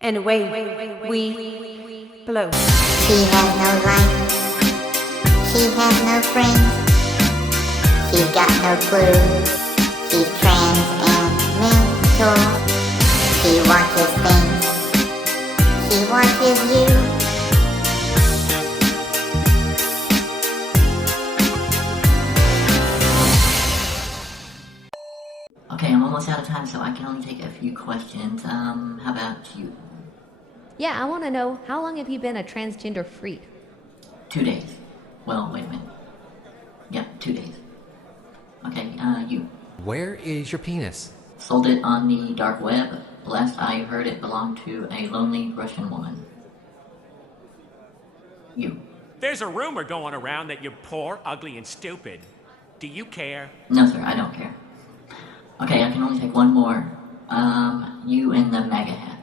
and away we blow. She has no life. She has no friends. She's got no clue. She's trans and mental. She watches things. She watches you. Okay, I'm almost out of time, so I can only take a few questions. How about you? Yeah, I want to know, how long have you been a transgender freak? 2 days. Well, wait a minute. Yeah, 2 days. Okay, you. Where is your penis? Sold it on the dark web. Last I heard, it belonged to a lonely Russian woman. You. There's a rumor going around that you're poor, ugly, and stupid. Do you care? No, sir, I don't care. Okay, I can only take one more. You in the MAGA hat.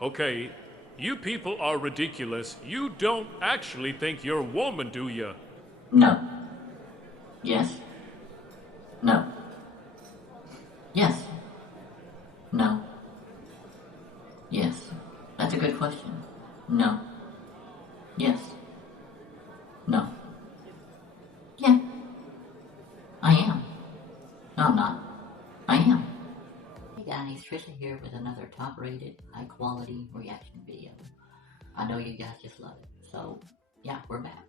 Okay, you people are ridiculous. You don't actually think you're a woman, do you? No. Yes. No. Yes. No. Yes. That's a good question. No. Yes. No. Yeah. I am. No, I'm not. I am. Hey guys, Trisha here with another top-rated, high-quality reaction video. I know you guys just love it. So, yeah, we're back.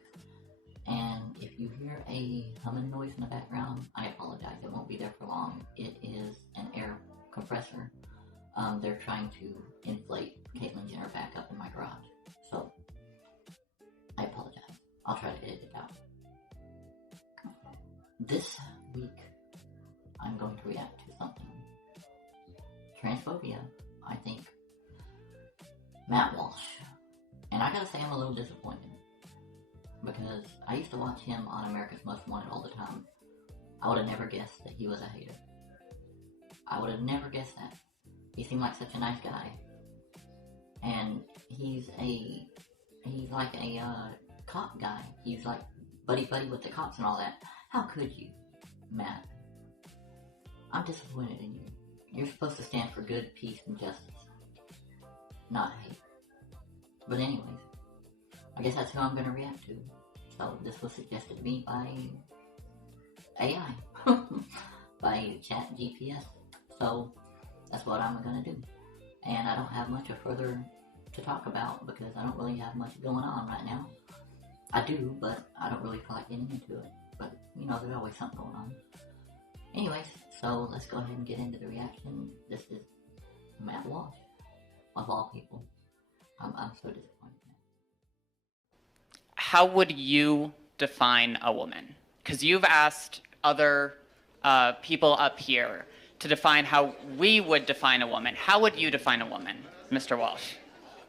And if you hear a humming noise in the background, I apologize. It won't be there for long. It is an air compressor. They're trying to inflate Caitlyn Jenner back up in my garage. So, I apologize. I'll try to edit it out. This week, I'm going to react to something. Transphobia, I think. Matt Walsh. And I gotta say, I'm a little disappointed. Because I used to watch him on America's Most Wanted all the time. I would have never guessed that he was a hater. I would have never guessed that. He seemed like such a nice guy. And he's like a cop guy. He's like buddy-buddy with the cops and all that. How could you, Matt? I'm disappointed in you. You're supposed to stand for good, peace, and justice. Not hate. But anyways, I guess that's who I'm going to react to. So this was suggested to me by AI. By Chat GPS. So that's what I'm going to do. And I don't have much further to talk about because I don't really have much going on right now. I do, but I don't really feel like getting into it. But, you know, there's always something going on. Anyways, so let's go ahead and get into the reaction. This is Matt Walsh, of all people. I'm so disappointed. How would you define a woman? Because you've asked other people up here to define how we would define a woman. How would you define a woman, Mr. Walsh?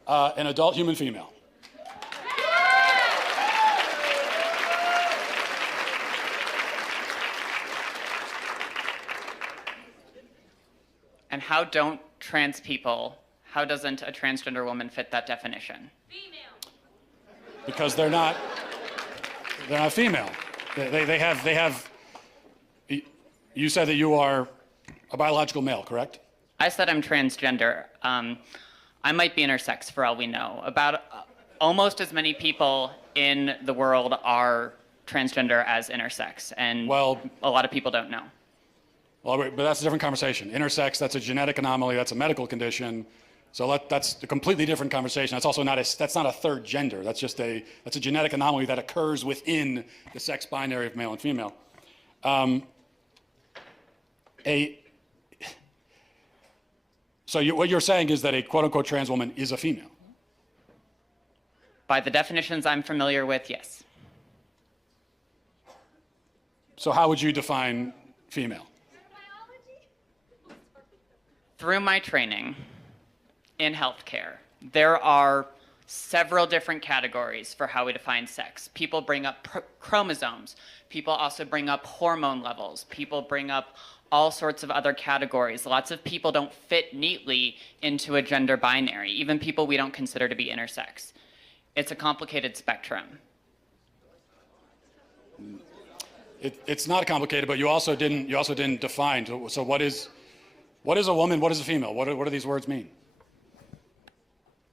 An adult human female. And how don't trans people, how doesn't a transgender woman fit that definition? Because they're not female. They have, you said that you are a biological male, correct? I said I'm transgender. I might be intersex for all we know. About almost as many people in the world are transgender as intersex, and well, a lot of people don't know. Well, but that's a different conversation. Intersex, that's a genetic anomaly, that's a medical condition. So that's a completely different conversation. That's also not a third gender. That's a genetic anomaly that occurs within the sex binary of male and female. What you're saying is that a quote-unquote trans woman is a female? By the definitions I'm familiar with, yes. So how would you define female? Through my training in healthcare, there are several different categories for how we define sex. People bring up chromosomes. People also bring up hormone levels. People bring up all sorts of other categories. Lots of people don't fit neatly into a gender binary, even people we don't consider to be intersex. It's a complicated spectrum. It's not complicated, but you also didn't define. So what is a woman? What is a female? What do these words mean?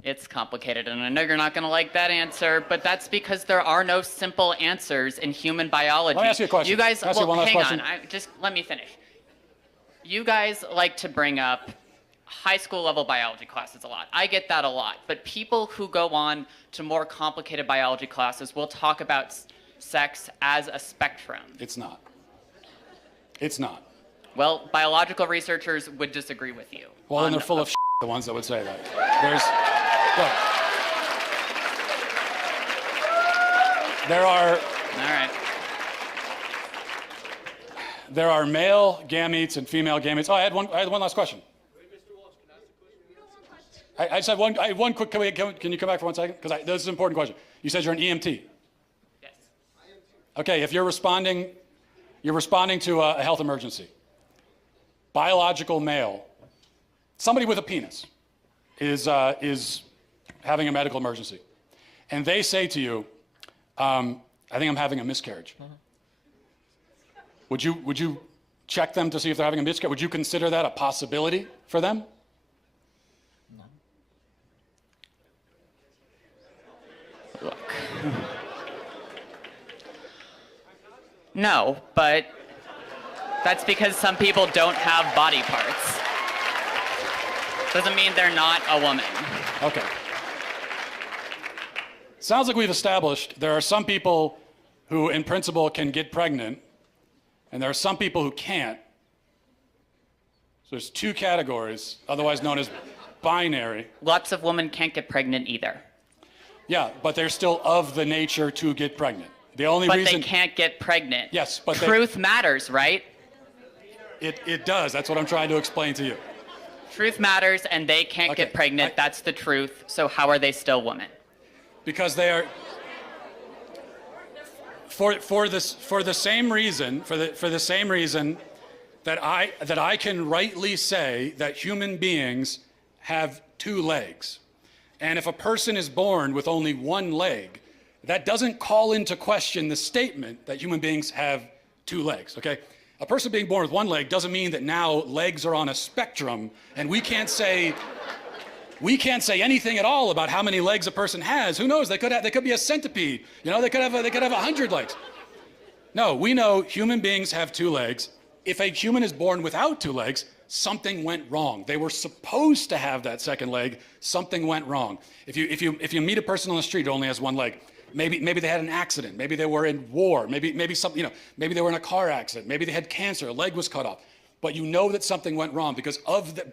It's complicated, and I know you're not going to like that answer, but that's because there are no simple answers in human biology. Let me ask you a question. You guys, Can I ask you one last hang question? on. Just let me finish. You guys like to bring up high school level biology classes a lot. I get that a lot, but people who go on to more complicated biology classes will talk about sex as a spectrum. It's not. It's not. Well, biological researchers would disagree with you. Well, then they're full of shit, the ones that would say that. There are male gametes and female gametes. Oh, I had one last question. I just have one quick. Can you come back for 1 second? Because this is an important question. You said you're an EMT. Yes. Okay, if you're responding to a health emergency. Biological male, somebody with a penis, is having a medical emergency, and they say to you, "I think I'm having a miscarriage." Would you check them to see if they're having a miscarriage? Would you consider that a possibility for them? No. Look. No, but that's because some people don't have body parts. Doesn't mean they're not a woman. Okay. Sounds like we've established there are some people who, in principle, can get pregnant, and there are some people who can't. So there's two categories, otherwise known as binary. Lots of women can't get pregnant either. Yeah, but they're still of the nature to get pregnant. The only But reason they can't get pregnant. Yes, but truth matters, right? It does. That's what I'm trying to explain to you. Truth matters, and they can't get pregnant. That's the truth. So how are they still women? Because they are for the same reason that I can rightly say that human beings have two legs. And if a person is born with only one leg, that doesn't call into question the statement that human beings have two legs, okay? A person being born with one leg doesn't mean that now legs are on a spectrum and we can't say anything at all about how many legs a person has. Who knows? They could be a centipede. You know, they could have 100 legs. No, we know human beings have two legs. If a human is born without two legs, something went wrong. They were supposed to have that second leg. Something went wrong. If you meet a person on the street who only has one leg, maybe they had an accident. Maybe they were in war. Maybe they were in a car accident. Maybe they had cancer. A leg was cut off. But you know that something went wrong because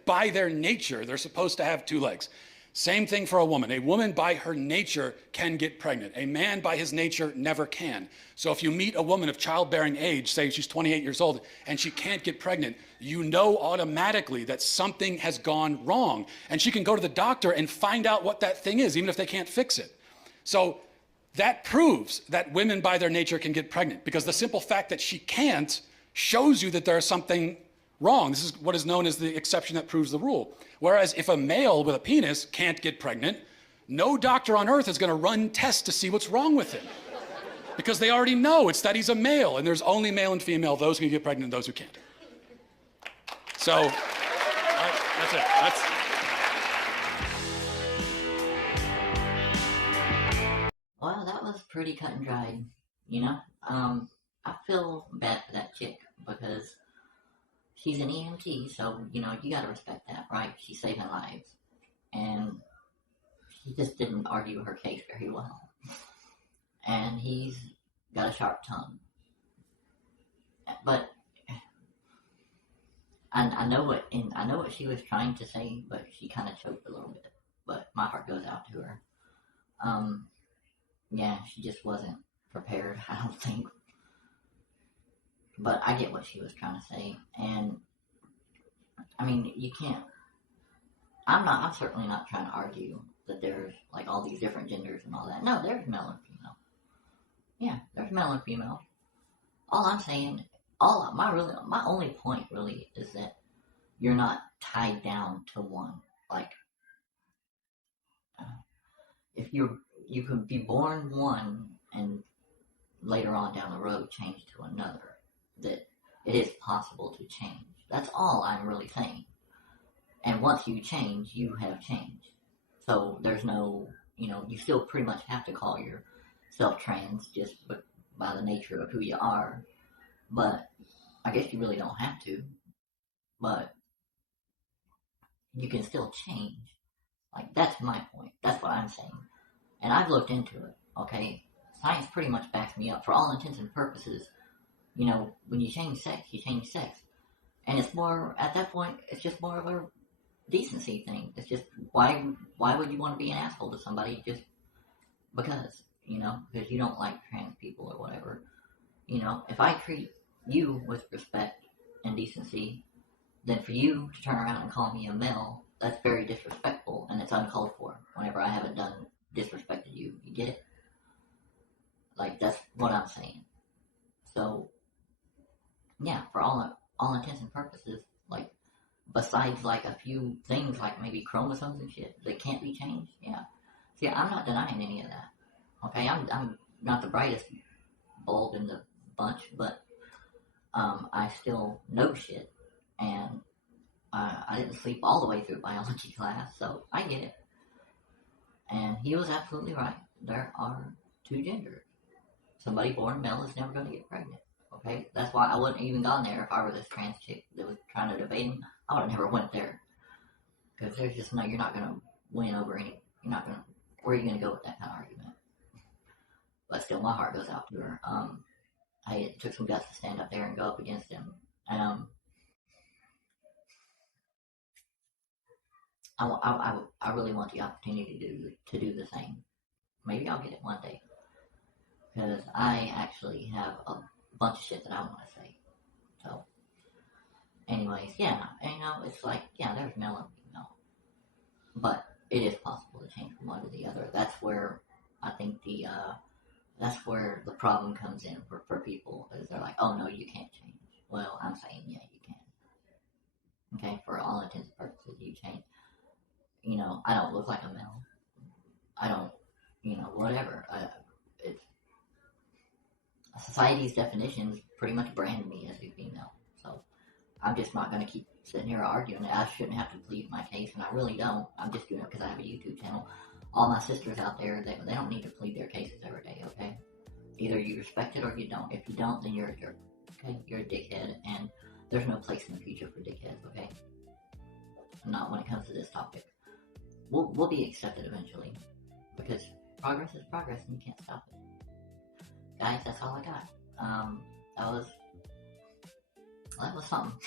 by their nature, they're supposed to have two legs. Same thing for a woman. A woman by her nature can get pregnant. A man by his nature never can. So if you meet a woman of childbearing age, say she's 28 years old, and she can't get pregnant, you know automatically that something has gone wrong. And she can go to the doctor and find out what that thing is, even if they can't fix it. So that proves that women by their nature can get pregnant, because the simple fact that she can't shows you that there's something wrong. This is what is known as the exception that proves the rule. Whereas if a male with a penis can't get pregnant, no doctor on earth is going to run tests to see what's wrong with him. Because they already know it's that he's a male, and there's only male and female, those who can get pregnant and those who can't. So, that's it. Well, that was pretty cut and dried, you know? I feel bad for that chick because she's an EMT, so, you know, you gotta respect that, right? She's saving lives. And she just didn't argue her case very well. And he's got a sharp tongue. But I know what she was trying to say, but she kind of choked a little bit. But my heart goes out to her. Yeah, she just wasn't prepared, I don't think. But I get what she was trying to say, and I mean, you can't. I'm certainly not trying to argue that there's like all these different genders and all that. No, there's male and female. Yeah, there's male and female. All I'm saying, my only point really is that you're not tied down to one. Like, if you could be born one and later on down the road change to another. That it is possible to change. That's all I'm really saying. And once you change, you have changed. So there's no, you still pretty much have to call yourself trans just by the nature of who you are. But I guess you really don't have to. But you can still change. Like, that's my point. That's what I'm saying. And I've looked into it, okay? Science pretty much backs me up. For all intents and purposes, when you change sex, you change sex. And it's more, at that point, it's just more of a decency thing. It's just, why would you want to be an asshole to somebody just because, because you don't like trans people or whatever. If I treat you with respect and decency, then for you to turn around and call me a male, that's very disrespectful, and it's uncalled for whenever I haven't disrespected you. You get it? Like, that's what I'm saying. So, yeah, for all intents and purposes, like, besides, like, a few things, like maybe chromosomes and shit that can't be changed, yeah. See, I'm not denying any of that. Okay, I'm not the brightest bulb in the bunch, but I still know shit, and I didn't sleep all the way through biology class, so I get it. And he was absolutely right. There are two genders. Somebody born male is never going to get pregnant. Okay, that's why I wouldn't even gone there if I were this trans chick that was trying to debate him. I would have never went there, because there's just no, you're not going to win over any. You're not going to. Where are you going to go with that kind of argument? But still, my heart goes out to her. It took some guts to stand up there and go up against him. I really want the opportunity to do the same. Maybe I'll get it one day, because I actually have a bunch of shit that I want to say. So, anyways, yeah, and it's like, yeah, there's male and female, but it is possible to change from one to the other. That's where I think that's where the problem comes in for people, is they're like, oh no, you can't change. Well, I'm saying, yeah, you can. Okay, for all intents and purposes, you change. I don't look like a male. I don't, whatever. It's society's definitions pretty much brand me as a female. So I'm just not going to keep sitting here arguing. I shouldn't have to plead my case, and I really don't. I'm just doing it because I have a YouTube channel. All my sisters out there, they don't need to plead their cases every day, okay? Either you respect it or you don't. If you don't, then you're a jerk, okay? You're a dickhead, and there's no place in the future for dickheads, okay? Not when it comes to this topic. We'll be accepted eventually, because progress is progress and you can't stop it. Guys, that's all I got. That was something.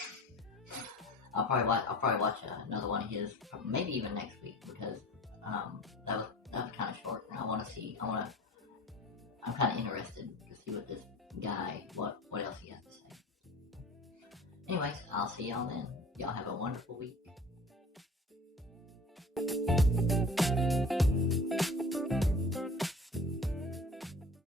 I'll probably watch another one of his, maybe even next week, because that was kind of short, and I'm kind of interested to see what this guy, what else he has to say. Anyways, I'll see y'all then. Y'all have a wonderful week.